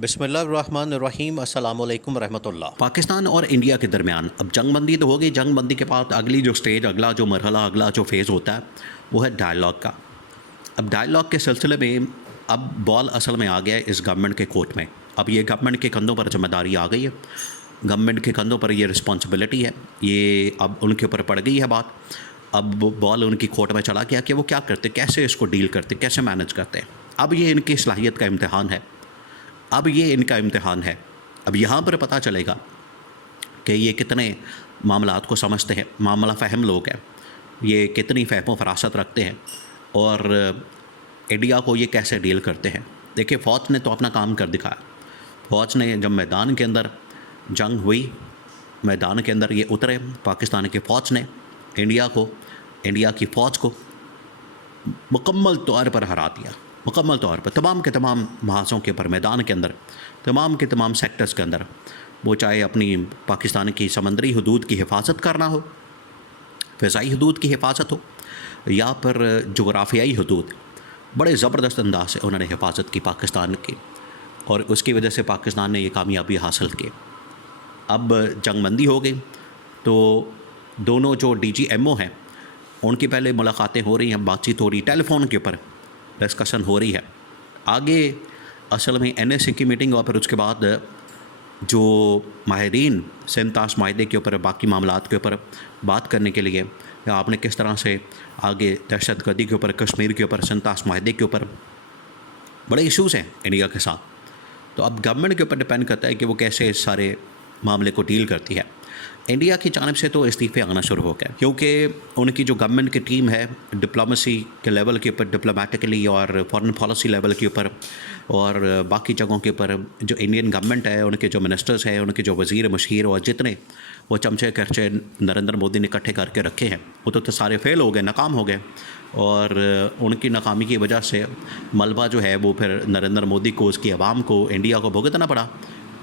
बिस्मिल्लाहिर्रहमानिर्रहीम अस्सलाम वालेकुम रहमतुल्लाह। पाकिस्तान और इंडिया के दरमियान अब जंगबंदी तो हो गई। जंगबंदी के बाद अगली जो स्टेज, अगला जो मरहला, अगला जो फेज़ होता है वो है डायलॉग का। अब डायलॉग के सिलसिले में अब बॉल असल में आ गया है इस गवर्नमेंट के कोर्ट में। अब ये गवर्नमेंट के कंधों पर जिम्मेदारी आ गई है, गवर्नमेंट के कंधों पर ये रिस्पॉन्सिबिलिटी है, ये अब उनके ऊपर पड़ गई है बात। अब बॉल उनकी कोर्ट में चला गया कि वो क्या करते, कैसे इसको डील करते, कैसे मैनेज करते हैं। अब ये इनकी सलाहियत का इम्तिहान है, अब ये इनका इम्तिहान है। अब यहाँ पर पता चलेगा कि ये कितने मामलात को समझते हैं, मामला फ़हम लोग हैं, ये कितनी फ़हम फरासत रखते हैं और इंडिया को ये कैसे डील करते हैं। देखिए, फ़ौज ने तो अपना काम कर दिखाया। फ़ौज ने जब मैदान के अंदर जंग हुई, मैदान के अंदर ये उतरे, पाकिस्तान की फ़ौज ने इंडिया की फ़ौज को मुकम्मल तौर पर हरा दिया। मुकम्मल तौर पर तमाम के तमाम महाज़ों के ऊपर, मैदान के अंदर, तमाम के तमाम सेक्टर्स के अंदर, वो चाहे अपनी पाकिस्तान की समंदरी हदूद की हिफाजत करना हो, फ़िज़ाई हदूद की हिफाजत हो, या फिर जोग्राफियाई हदूद, बड़े ज़बरदस्त अंदाज से उन्होंने हिफाजत की पाकिस्तान की, और उसकी वजह से पाकिस्तान ने ये कामयाबी हासिल की। अब जंगबंदी हो गई तो दोनों जो DGMO हैं उनकी पहले मुलाकातें हो रही हैं, बातचीत हो रही, टेलीफोन के ऊपर डिस्कशन हो रही है। आगे असल में NSC की मीटिंग और फिर उसके बाद जो माहिरीन सेंतास माहदे के ऊपर, बाकी मामलात के ऊपर बात करने के लिए, या आपने किस तरह से आगे दहशतगर्दी के ऊपर, कश्मीर के ऊपर, सेंतास माहदे के ऊपर बड़े इशूज़ हैं इंडिया के साथ। तो अब गवर्नमेंट के ऊपर डिपेंड करता है कि वो कैसे इस सारे मामले को डील करती है। इंडिया की जानिब से तो इस्तीफ़े आना शुरू हो गए, क्योंकि उनकी जो गवर्नमेंट की टीम है, डिप्लोमेसी के लेवल के ऊपर, डिप्लोमेटिकली और फॉरेन पॉलिसी लेवल के ऊपर और बाकी जगहों के ऊपर, जो इंडियन गवर्नमेंट है, उनके जो मिनिस्टर्स हैं, उनके जो वज़ीर मशीर और जितने वो चमचे खर्चे नरेंद्र मोदी ने इकट्ठे करके रखे हैं, वो तो सारे फेल हो गए, नाकाम हो गए। और उनकी नाकामी की वजह से मलबा जो है वो फिर नरेंद्र मोदी को, उसकी आवाम को, इंडिया को भुगतना पड़ा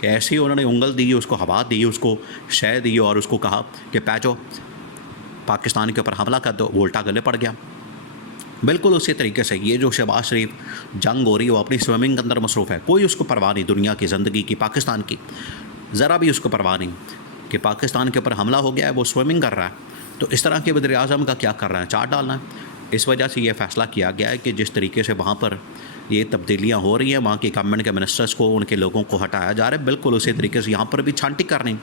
कि ऐसे ही उन्होंने उंगल दी, उसको हवा दी, उसको शह दी और उसको कहा कि पैजो पाकिस्तान के ऊपर हमला कर दो। वो उल्टा गले पड़ गया। बिल्कुल उसी तरीके से ये जो शहबाज शरीफ जंग हो रही है, वो अपनी स्विमिंग के अंदर मसरूफ़ है, कोई उसको परवाह नहीं दुनिया की ज़िंदगी की, पाकिस्तान की ज़रा भी उसको परवाह नहीं कि पाकिस्तान के ऊपर हमला हो गया है, वो स्विमिंग कर रहा है। तो इस तरह के वज़ीर आज़म का क्या कर रहा है, चाट डालना है। इस वजह से ये फ़ैसला किया गया है कि जिस तरीके से वहाँ पर ये तब्दीलियाँ हो रही हैं, वहाँ की गवर्नमेंट के मिनिस्टर्स को, उनके लोगों को हटाया जा रहा है, बिल्कुल उसी तरीके से यहाँ पर भी छांटी करनी,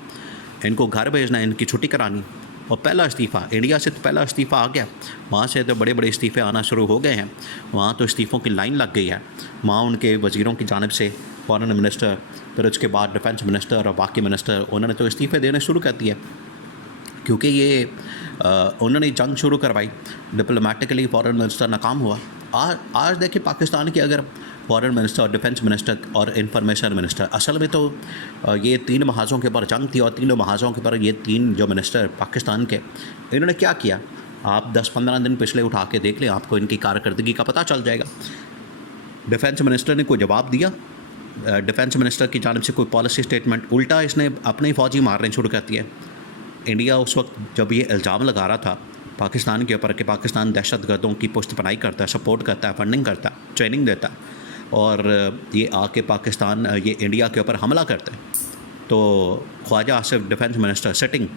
इनको घर भेजना, इनकी छुट्टी करानी। और पहला इस्तीफ़ा इंडिया से तो पहला इस्तीफ़ा आ गया, वहाँ से तो बड़े बड़े इस्तीफ़े आना शुरू हो गए हैं। वहाँ तो इस्तीफ़ों की लाइन लग गई है। वहाँ उनके वज़ीरों की जानिब से फॉरेन मिनिस्टर, फिर उसके बाद डिफेंस मिनिस्टर और बाकी मिनिस्टर, उन्होंने तो इस्तीफ़े देने शुरू कर दिए, क्योंकि ये उन्होंने जंग शुरू करवाई। डिप्लोमेटिकली फॉरेन मिनिस्टर नाकाम हुआ। आज देखिए, पाकिस्तान के अगर फॉरेन मिनिस्टर, डिफेंस मिनिस्टर और इंफॉर्मेशन मिनिस्टर, असल में तो ये 3 महाज़ों के ऊपर जंग थी और तीनों महाज़ों के ऊपर ये 3 जो मिनिस्टर पाकिस्तान के, इन्होंने क्या किया, आप 10-15 दिन पिछले उठा के देख लें, आपको इनकी कारकर्दगी का पता चल जाएगा। डिफेंस मिनिस्टर ने कोई जवाब दिया, डिफेंस मिनिस्टर की जानिब से कोई पॉलिसी स्टेटमेंट, उल्टा इसने अपने फ़ौजी मारने शुरू कर दिए। इंडिया उस वक्त जब ये इल्ज़ाम लगा रहा था पाकिस्तान के ऊपर कि पाकिस्तान दहशतगर्दों की पुष्टपनाही करता है, सपोर्ट करता है, फंडिंग करता है, ट्रेनिंग देता है, और ये आके पाकिस्तान, ये इंडिया के ऊपर हमला करता है, तो Khawaja Asif defence minister sitting,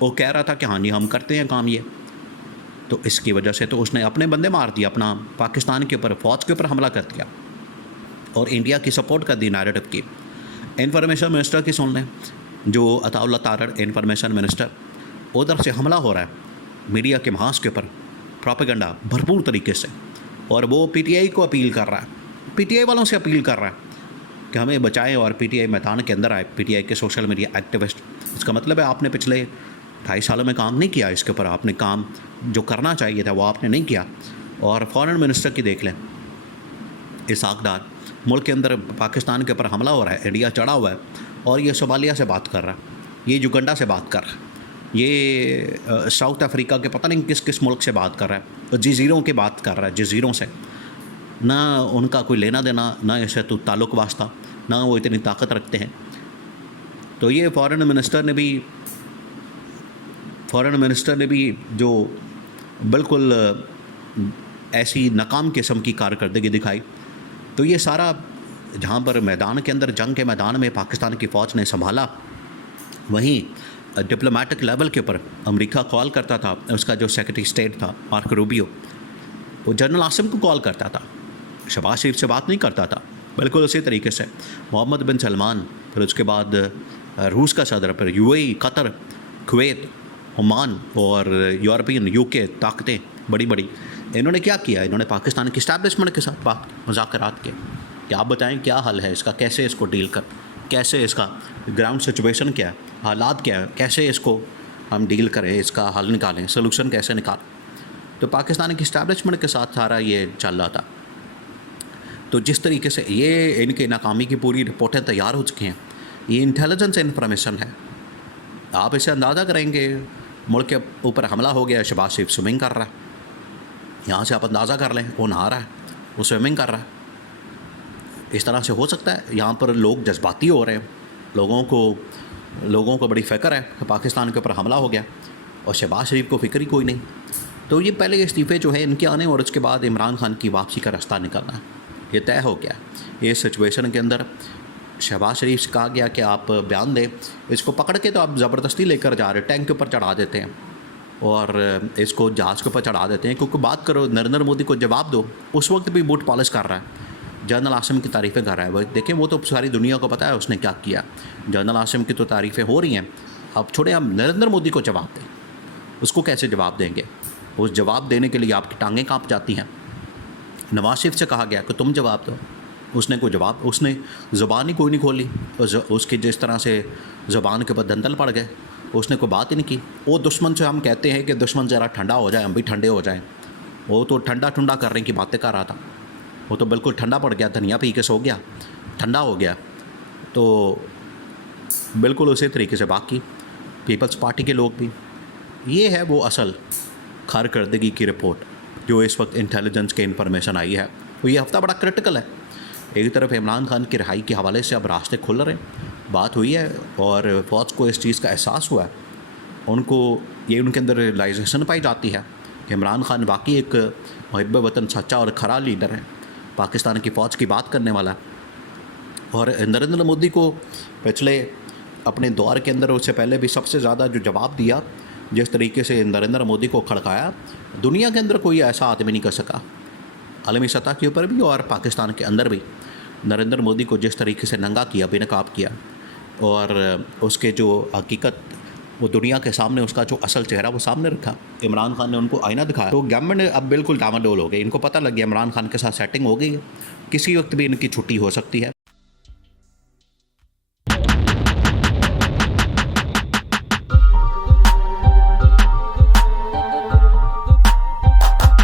वो कह रहा था कि हाँ जी हम करते हैं काम ये। तो इसकी वजह से तो उसने अपने बंदे मार दिया, अपना पाकिस्तान के ऊपर, फ़ौज के ऊपर हमला कर दिया और इंडिया की सपोर्ट कर दी नैरेटिव की। इंफॉर्मेशन मिनिस्टर की सुन लें, जो अताउल्लाह तारड़ इंफॉर्मेशन मिनिस्टर, उधर से हमला हो रहा है मीडिया के महाज के ऊपर, प्रोपेगेंडा भरपूर तरीके से, और वो PTI को अपील कर रहा है, PTI वालों से अपील कर रहा है कि हमें बचाएं और PTI मैदान के अंदर आए, PTI के सोशल मीडिया एक्टिविस्ट। इसका मतलब है आपने पिछले 2.5 सालों में काम नहीं किया इसके ऊपर, आपने काम जो करना चाहिए था वो आपने नहीं किया। और फॉरेन मिनिस्टर की देख लें, इसाक डार, मुल्क के अंदर पाकिस्तान के ऊपर हमला हो रहा है, इंडिया चढ़ा हुआ है और ये सोमालिया से बात कर रहा है, ये युगांडा से बात कर रहा है, ये साउथ अफ्रीका के पता नहीं किस किस मुल्क से बात कर रहा है, जजीरों की बात कर रहा है, जजीरों से ना उनका कोई लेना देना, ना ऐसे तो ताल्लुक़ वास्ता, ना वो इतनी ताकत रखते हैं। तो ये फॉरेन मिनिस्टर ने भी जो बिल्कुल ऐसी नाकाम किस्म की कारकर्दगी दिखाई, तो ये सारा जहाँ पर मैदान के अंदर, जंग के मैदान में पाकिस्तान की फ़ौज ने संभाला, वहीं डिप्लोमेटिक लेवल के ऊपर अमेरिका कॉल करता था, उसका जो सेक्रेटरी स्टेट था मार्को रूबियो, वो जनरल आसिम को कॉल करता था, शहबाज शरीफ से बात नहीं करता था। बिल्कुल उसी तरीके से मोहम्मद बिन सलमान, फिर उसके बाद रूस का सदर, फिर यूएई, कतर, कुवैत, ओमान और यूरोपियन यूके ताकतें बड़ी बड़ी, इन्होंने क्या किया? इन्होंने पाकिस्तान की इस्टेब्लिशमेंट के साथ बात मुज़ाकरात किए कि आप बताएं क्या हल है इसका, कैसे इसको डील कर, कैसे इसका ग्राउंड सिचुएशन क्या है, हालात क्या है, कैसे इसको हम डील करें, इसका हल निकालें, सोल्यूशन कैसे निकालें। तो पाकिस्तान की इस्टेब्लिशमेंट के साथ सारा ये चल रहा था। तो जिस तरीके से ये इनकी नाकामी की पूरी रिपोर्टें तैयार हो चुकी हैं, ये इंटेलिजेंस इन्फॉर्मेशन है। आप इसे अंदाज़ा करेंगे, मुल्क के ऊपर हमला हो गया, शहबाज शरीफ स्विमिंग कर रहा है, यहाँ से आप अंदाज़ा कर लें, वो नहा रहा है, वो स्विमिंग कर रहा है। इस तरह से हो सकता है? यहाँ पर लोग जज्बाती हो रहे हैं, लोगों को बड़ी फ़िक्र है कि पाकिस्तान के ऊपर हमला हो गया, और शहबाज शरीफ को फ़िक्र ही कोई नहीं। तो ये पहले इस्तीफ़े जो है इनके आने, और उसके बाद इमरान खान की वापसी का रास्ता निकलना, ये तय हो गया। ये सिचुएशन के अंदर शहबाज शरीफ से कहा गया कि आप बयान दें, इसको पकड़ के तो आप ज़बरदस्ती लेकर जा रहे, टैंक के ऊपर चढ़ा देते हैं और इसको जहाज़ के ऊपर चढ़ा देते हैं, क्योंकि बात करो, नरेंद्र मोदी को जवाब दो। उस वक्त भी बूट पॉलिश कर रहा है, जनरल आसिम की तारीफ़ें कर रहा है। देखें, वो तो सारी दुनिया को पता है उसने क्या किया। जनरल आसिम की तो तारीफ़ें हो रही हैं, अब छोड़े, हम नरेंद्र मोदी को जवाब दें। उसको कैसे जवाब देंगे? उस जवाब देने के लिए आपकी टांगें काँप जाती हैं। नवाज शरीफ से कहा गया कि तुम जवाब दो, उसने कोई जवाब, उसने ज़ुबान ही कोई नहीं खोली। उसकी जिस तरह से ज़ुबान के ऊपर दंदल पड़ गए, उसने कोई बात ही नहीं की। वो दुश्मन से, हम कहते हैं कि दुश्मन ज़रा ठंडा हो जाए, हम भी ठंडे हो जाएं, वो तो ठंडा ठंडा करने की बातें कर रहा था। वो तो बिल्कुल ठंडा पड़ गया, धनिया पी के सो गया, ठंडा हो गया। तो बिल्कुल उसी तरीके से बाकी पीपल्स पार्टी के लोग भी। ये है वो असल कारकर्दगी की रिपोर्ट जो इस वक्त इंटेलिजेंस के इन्फॉर्मेशन आई है। तो ये हफ़्ता बड़ा क्रिटिकल है। एक तरफ इमरान खान की रिहाई के हवाले से अब रास्ते खुल रहे हैं, बात हुई है, और फ़ौज को इस चीज़ का एहसास हुआ है, उनको ये उनके अंदर रियलाइजेशन पाई जाती है कि इमरान खान वाकई एक मुहिब्ब वतन, सच्चा और खरा लीडर है, पाकिस्तान की फ़ौज की बात करने वाला। और नरेंद्र मोदी को पिछले अपने दौर के अंदर, उससे पहले भी सबसे ज़्यादा जो जवाब दिया, जिस तरीके से नरेंद्र मोदी को खड़काया, दुनिया के अंदर कोई ऐसा आदमी नहीं कर सका, आलमी सतह के ऊपर भी और पाकिस्तान के अंदर भी। नरेंद्र मोदी को जिस तरीके से नंगा किया, बेनकाब किया, और उसके जो हकीकत, वो दुनिया के सामने उसका जो असल चेहरा वो सामने रखा, इमरान खान ने उनको आईना दिखाया। तो गवर्नमेंट अब बिल्कुल डामाडोल हो गई। इनको पता लग गया इमरान खान के साथ सेटिंग हो गई है, किसी वक्त भी इनकी छुट्टी हो सकती है।